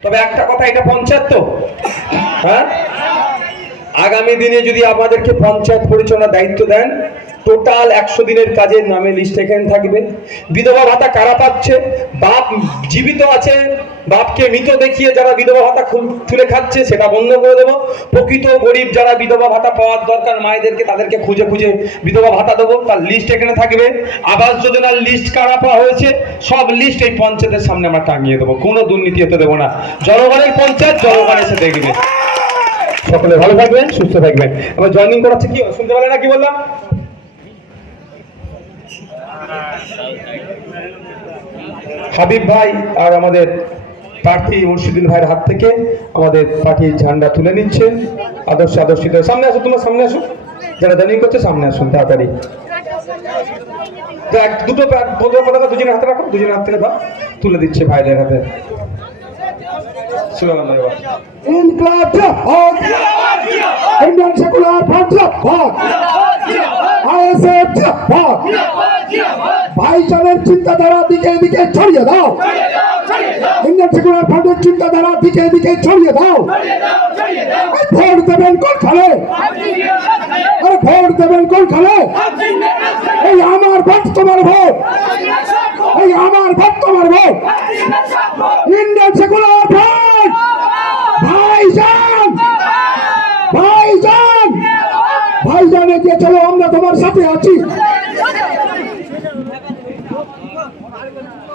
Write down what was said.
তবে একটা কথা, এটা পঞ্চায়েত তো। হ্যাঁ? আগামী দিনে যদি আমাদেরকে পঞ্চায়েত পরিচালনার দায়িত্ব দেন টোটাল একশো দিনের কাজের নামে লিস্ট এখানে থাকবে। বিধবা ভাতা কারা পাচ্ছে? বাপ জীবিত আছে, বাপকে মৃত দেখিয়ে যারা বিধবা ভাতা তুলে খাচ্ছে সেটা বন্ধ করে দেবো। প্রকৃত গরিব যারা বিধবা ভাতা পাওয়ার দরকার, মায়েদেরকে তাদেরকে খুঁজে খুঁজে বিধবা ভাতা দেবো। তার লিস্ট এখানে থাকবে। আবাস যোজনার লিস্ট কারা পাওয়া হয়েছে? সব লিস্ট এই পঞ্চায়েতের সামনে আমরা টাঙিয়ে দেবো। কোনো দুর্নীতি হতে দেবো না। জনগণের পঞ্চায়েত জনগণ এসে দেখবে। সকলে ভালো থাকবেন, সুস্থ থাকবেন। এবার জয়েনিং করাচ্ছে কি? শুনতে পেলে না কি বললাম? হাবিব ভাই আর আমাদের প্রার্থী মুর্শিদুল ভাইয়ের হাত থেকে আমাদের পার্টির ঝান্ডা তুলে নিচ্ছেন আদর্শ আদর্শিত। সামনে আসো তোমার সামনে আসো। যারা জয়েনিং করছে সামনে আসুন তাড়াতাড়ি। এক- দুটো পতাকা দুজনের হাতে রাখো দুজনের হাত থেকে দাও তুলে দিচ্ছে ভাইদের হাতে। Inqilab Indian secular front ISF জিহাদ ভাইজানের চিন্তাধারা দিকে দিকে ছড়িয়ে দাও। চিন্তাধারা দিকে দিকে ছড়িয়ে দাও। ভোট দেবেন কোন খালে আরে ভোট দেবেন কোন খালে এই আমার ভোট তোমার ভোট। এই আমার ভোট তোমার ভোট। ইন্ডিয়ান সেকুলার ফ্রন্ট ভাইজান! ভাইজান! ভাইজান এগিয়ে চলো, আমরা তোমার সাথে আছি। Thank you.